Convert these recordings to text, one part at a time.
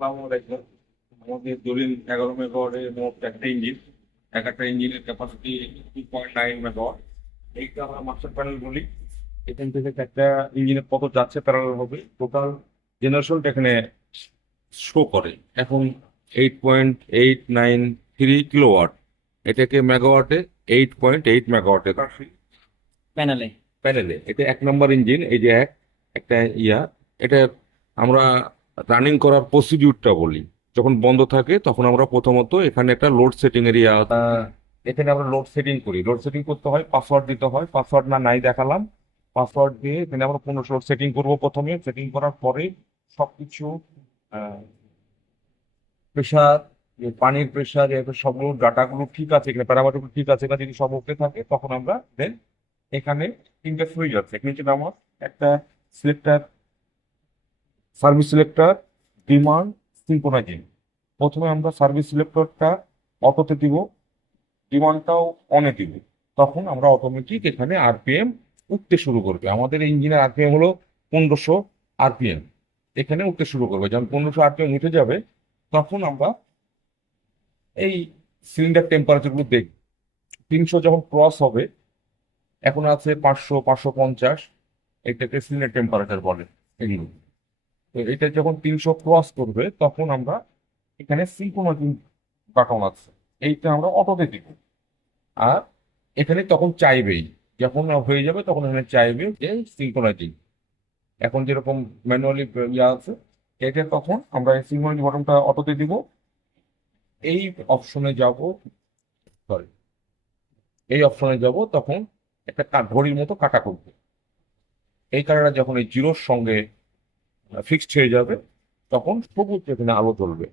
আসসালামু আলাইকুম। আমাদের দলিল 11 মেগাওয়াটের মোট একটা ইঞ্জিন। এক একটা ইঞ্জিনের ক্যাপাসিটি 2.9 মেগাওয়াট। এইটা আমরা মাস্টার প্যানেল বলি। এখান থেকে একটা ইঞ্জিনের কত যাচ্ছে প্যারালাল হবে, টোটাল জেনারেশনটা এখানে শো করে। এখন 8.893 কিলোওয়াট, এটাকে মেগাওয়াটে 8.8 মেগাওয়াটে প্যানেলে। প্যানেলে। এটা 1 নম্বর ইঞ্জিন। এই যে একটা ইয়া, এটা আমরা রানিং করার প্রসিডিউরটা বলি। যখন বন্ধ থাকে তখন আমরা প্রথমত এখানে একটা লোড সেটিং এরিয়া, এখানে আমরা লোড সেটিং করি। লোড সেটিং করতে হয়, পাসওয়ার্ড দিতে হয়। পাসওয়ার্ড না নাই দেখালাম। পাসওয়ার্ড দিয়ে এখানে আমরা 15 লোড সেটিং করব। প্রথমে সেটিং করার পরে সবকিছু, প্রেশার, পানির প্রেশার, সবগুলো ডাটাগুলো ঠিক আছে কিনা, প্যারামিটারগুলো ঠিক আছে কিনা, যদি সব ওকে থাকে তখন আমরা দেন এখানে তিনটা সুইচ আছে। নিচে নামার একটা সিলেক্টার, সার্ভিস সিলেক্টর, ডিমান্ড, সিঙ্ক্রোনাইজিং। প্রথমে আমরা সার্ভিস সিলেক্টরটা অটোতে দিব, ডিমান্ডটাও অনে দিব। তখন আমরা অটোমেটিক এখানে আরপিএম উঠতে শুরু করবে। আমাদের ইঞ্জিনের আরপিএম হলো 1500 আরপিএম। এখানে উঠতে শুরু করবে। যখন 1500 আরপিএম উঠে যাবে তখন আমরা এই সিলিন্ডার টেম্পারেচার গুলো দেখব। 300 যখন ক্রস হবে, এখন আছে 500, 550, এটাকে সিলিন্ডার টেম্পারেচার বলে এগুলো। তো এটা যখন 300 ক্রস করবে তখন আমরা এখানে সিঙ্ক্রোনাইজিং বাটন আছে, এইটা আমরা অটোতে দিব। আর এখানে তখন চাইবেই, যখন হয়ে যাবে তখন এখানে চাইবে যে সিঙ্ক্রোনাইজিং। এখন যেরকম ম্যানুয়ালি ইয়া আছে, এটা তখন আমরা সিঙ্ক্রোনাইজিং বাটনটা অটোতে দিব। এই অপশনে যাব, সরি, এই অপশনে যাব, তখন একটা ঘড়ির মতো কাটা করবে। এই কারণে যখন এই জিরোর সঙ্গে ফিক্সড হয়ে যাবে তখন সবুজ যেখানে আলো জ্বলবে,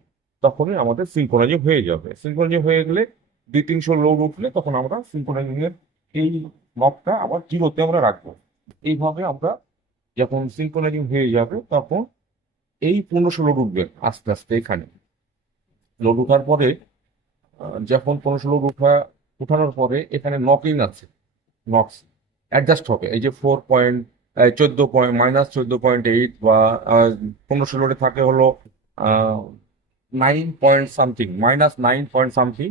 তখনই আমাদের সিঙ্ক্রোনাইজিং হয়ে যাবে। সিঙ্ক্রোনাইজিং হয়ে গেলে 200-300 লোড উঠলে তখন আমরা সিঙ্ক্রোনাইজিং এর এই নবটা আবার জিরোতে আমরা রাখবো। এইভাবে আমরা যখন সিঙ্ক্রোনাইজিং হয়ে যাবে তখন এই 1500 লোড উঠবে আস্তে আস্তে। এখানে লোড উঠার পরে, যখন 1500 লোড উঠানোর পরে এখানে নকিং আছে, নক্স অ্যাডজাস্ট হবে। এই যে 14 পয়েন্ট -14.8 বা 1500 লোডে থাকে হলো 9 পয়েন্ট সামথিং, -9 পয়েন্ট সামথিং।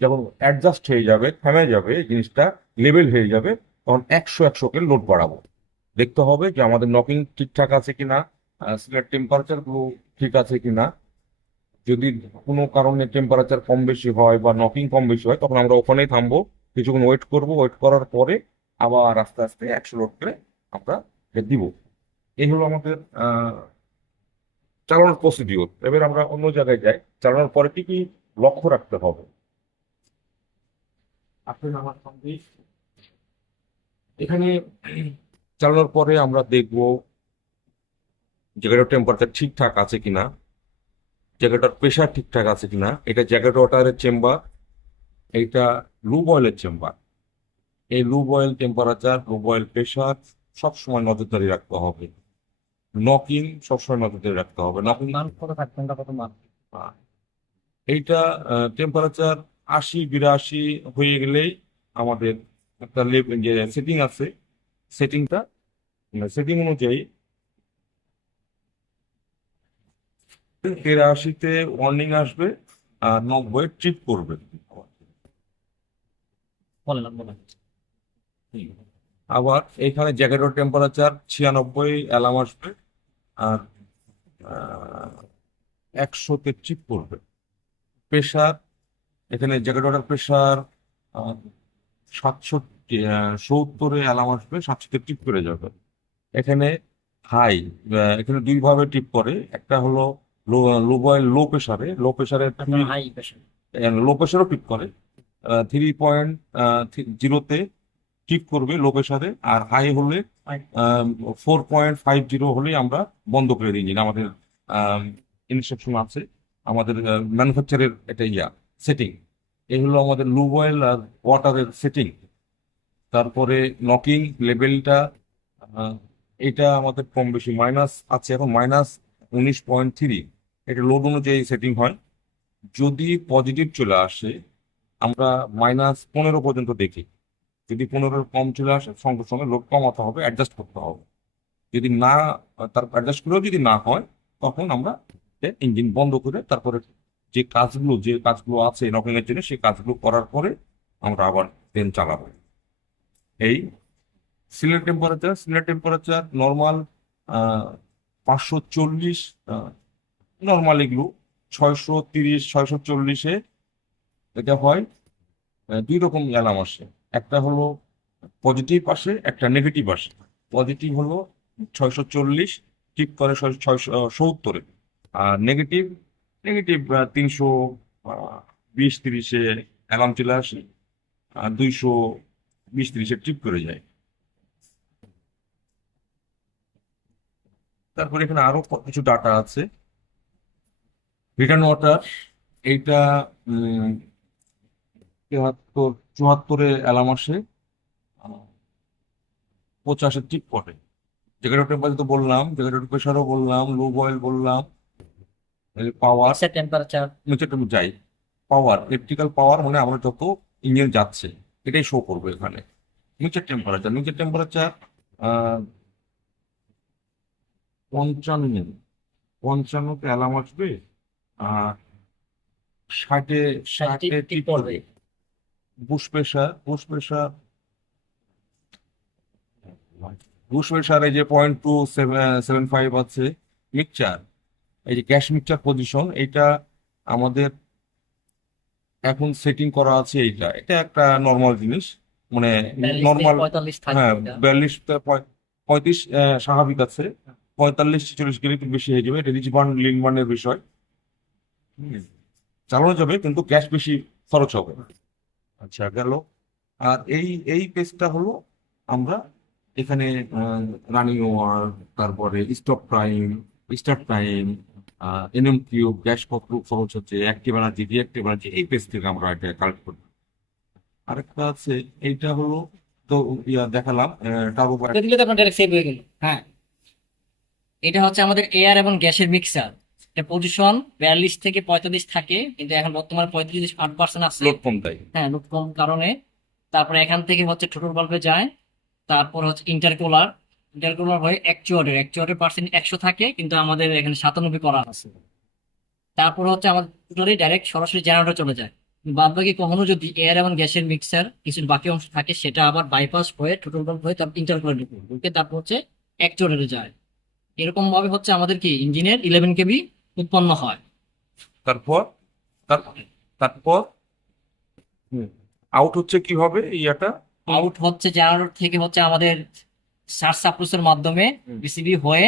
যখন অ্যাডজাস্ট হয়ে যাবে, থেমে যাবে জিনিসটা, লেভেল হয়ে যাবে, তখন 100-100 কে লোড বাড়াবো। দেখতে হবে যে আমাদের নকিং ঠিকঠাক আছে কিনা, সিলের টেম্পারেচার গুলো ঠিক আছে কিনা। যদি কোনো কারণে টেম্পারেচার কম বেশি হয় বা নকিং কম বেশি হয় তখন আমরা ওখানেই থামবো, কিছুক্ষণ ওয়েট করব। ওয়েট করার পরে আবার আস্তে আস্তে 100 লোড করে আমরা এটা দিব। এই হলো আমাদের চালানোর প্রসিডিওর। এবার আমরা অন্য জায়গায় যাই। চালানোর পরে কি কি লক্ষ্য রাখতে হবে আপনি আমার সঙ্গে। এখানে চালানোর পরে আমরা দেখব জায়গাটার টেম্পারেচার ঠিকঠাক আছে কিনা, জায়গাটার প্রেশার ঠিকঠাক আছে কিনা। এটা জ্যাকেট ওয়াটারের চেম্বার, এইটা লুব অয়েলের চেম্বার। এই lube oil temperature, lube oil pressure সবসময় নজরদারি রাখতে হবে। নকিং সবসময় নজরদারি রাখতে হবে। নকিং মান কত থাকবে, কত মান? এইটা টেম্পারেচার 80-82 হয়ে গেলেই আমাদের একটা যে সেটিং আছে, সেটিংটা, সেটিং অনুযায়ী 83-তে ওয়ার্নিং আসবে, আর 90 ট্রিপ করবে। বলেন বলেন। হুম। আবার এখানে জ্যাকেটের টেম্পারেচার 96 অ্যালার্ম আসবে, আর 100-তে ট্রিপ করবে। প্রেশার, এখানে জ্যাকেট ওয়াটার প্রেশার 770 অ্যালার্ম আসবে, 700-তে টিপ করে যাবে। এখানে হাই, এখানে দুই ভাবে টিপ করে। একটা হলো লো, লো বয়েল লো প্রেসারে, লো প্রেসারে আপনার হাই প্রেশার। লো প্রেসারও টিপ করে। 3.0-তে টিপ করবে লো প্রেসারে। আর হাই হলে 4.50 হলেই আমরা বন্ধ করে দিই ইঞ্জিন। আমাদের ইনস্ট্রাকশন আছে, আমাদের ম্যানুফ্যাকচারের এটা ইয়া সেটিং। এই হলো আমাদের লুব অয়েল আর ওয়াটারের সেটিং। তারপরে নকিং লেভেলটা, এটা আমাদের কম বেশি মাইনাস আছে, এখন -19.3। এটা লোড অনুযায়ী সেটিং হয়। যদি পজিটিভ চলে আসে আমরা -15 পর্যন্ত দেখি। যদি 15 কম চলে আসে সঙ্গে সঙ্গে লোড কমাতে হবে, অ্যাডজাস্ট করতে হবে। যদি না, তার অ্যাডজাস্ট করেও যদি না হয় তখন আমরা ইঞ্জিন বন্ধ করে তারপরে যে কাজগুলো আছে নকিং এর জন্য সেই কাজগুলো করার পরে আমরা আবার দেন চালাবো। এই সিলিন্ডার টেম্পারেচার নর্মাল 540, নর্মাল এগুলো 630 640-এ এটা হয়। দুই রকম অ্যালার্ম আসে, একটা হলো পজিটিভ আসে, একটা নেগেটিভ আসে। পজিটিভ হলো 640, ঠিক করে 670-এ। আর নেগেটিভ নেগেটিভ 320-30-এ অ্যালার্ম চলে আসে, আর 220-30-এ ট্রিপ করে যায়। তারপরে এখানে আরো কিছু ডাটা আছে। রিটার্ন ওয়াটার, এইটা 74-74-এ অ্যালার্ম আসে, 50-এ ট্রিপ করে। জেনারেটর টেম্পারেচার তো বললাম, জেনারেটর প্রেশারও বললাম, লো বয়েল বললাম, পাওয়ার এক্সেট টেম্পারেচার। নিচে তুমি যাই। পাওয়ার, ইলেকট্রিক্যাল পাওয়ার মানে আমরা যত ইঞ্জিন যাচ্ছে এটাই শো করবো এখানে। নিচের টেম্পারেচার 55, 55-তে অ্যালার্ম আসবে, আর 60-এ ষাটটি টিক ট্রিপ করবে। করবে। বুশ প্রেশার এই যে 0.275 আছে। মিক্সচার, এই যে গ্যাস মিক্সচার পজিশন, এটা আমাদের এখন সেটিং করা আছে। এটা একটা নর্মাল জিনিস, মানে 42 থেকে নর্মাল। 45 থাকবে হ্যাঁ, এটা। 42, 35 স্বাভাবিক আছে। 45 46 গেলে একটু বেশি হয়ে যাবে, এটা রিচবার্ন লিনবার্নের বিষয়। হুম, চালানো যাবে কিন্তু গ্যাস বেশি খরচ হবে। আচ্ছা, গেল। আর এই পেজটা হলো আমরা এখানে রানিং ওয়ার, তারপরে stop time, start time, NM cube, gas কত খরচ হচ্ছে, অ্যাক্টিভ এনার্জি, রিঅ্যাক্টিভ এনার্জি, এই পেজ থেকে আমরা এটা কালেক্ট করি। আরেকটা আছে, এইটা হলো তো দেখালাম টার্বো। এটা দিলে তো আপনার ডাইরেক্ট সেভ হয়ে গেল। হ্যাঁ, এটা হচ্ছে আমাদের এয়ার এবং গ্যাসের মিক্সার। এটা পজিশন 42 থেকে 45 থাকে, কিন্তু এখন বর্তমানে 35-8% আছে। লোড কম তাই। হ্যাঁ, লোড কম কারণে। তারপরে এখান থেকে হচ্ছে টোটাল বাল্বে যায়। তারপর হচ্ছে ইন্টারকুলার। ইন্টারকুলার হয়ে অ্যাকচুয়াটের পার্সেন্ট 100 থাকে, কিন্তু আমাদের এখানে 97 করা আছে। তারপর হচ্ছে আমাদের টোটালি ডাইরেক্ট সরাসরি জেনারেটর চলে যায়। বাদ বাকি কখনো যদি এয়ার এবং গ্যাসের মিক্সার কিছু বাকি অংশ থাকে, সেটা আবার বাইপাস হয়ে টোটাল বাল্ব হয়ে তারপর ইন্টারকুলার ঢুকে তারপর হচ্ছে অ্যাকচুয়াটরে যায়। এরকম ভাবে হচ্ছে আমাদের কি ইঞ্জিনের 11 কেবি উৎপন্ন হয়। তারপর তার- তারপর আউট হচ্ছে কিভাবে ইয়াটা? আউট হচ্ছে জেনারেটর থেকে হচ্ছে আমাদের সার্জ সাপ্রুসের মাধ্যমে হুম। বিসিবি হয়ে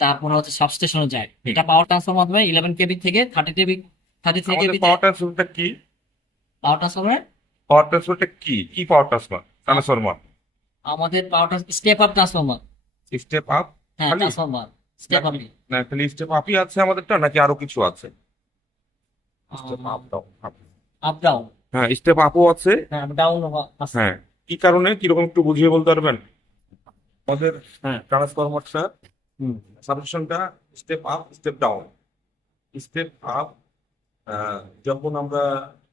তারপর হচ্ছে সাবস্টেশনে যায়। হুম। এটা পাওয়ার ট্রান্সফার মাধ্যমে 11 কেবি থেকে 30 কেবি, 33 আমাদের কেবি পাওয়ার ট্রান্সফারটা কি? Power transfer. কি পাওয়ার ট্রান্সফার? আমাদের power step up transformer. Step up? হ্যাঁ, খালি ট্রান্সফরমার স্টেপ আপ। নাকি? না, খালি স্টেপ আপই আছে আমাদেরটা, নাকি আরো কিছু আছে? Step up down up. Up down. হ্যাঁ, স্টেপ আপও আছে। হ্যাঁ, ডাউন আছে। হ্যাঁ, কি কারণে, কিরকম একটু বুঝিয়ে বলতে পারবেন? আমাদের হ্যাঁ। ট্রান্সফরমারটা, হুম। সাবস্টেশনটা step up step down. Step up যখন আমরা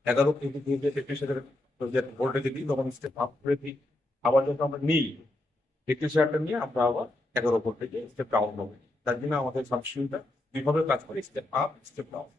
11 কেভি থেকে 33,000 ভোল্টেজে দিই তখন স্টেপ আপ করে দিই। আবার যখন আমরা নিই 33,000টা নিয়ে আমরা আবার 11 ভোল্টেজে স্টেপ ডাউন হবে। তার জন্য আমাদের সাবস্টেশনটা দুইভাবে কাজ করে, স্টেপ আপ স্টেপ ডাউন।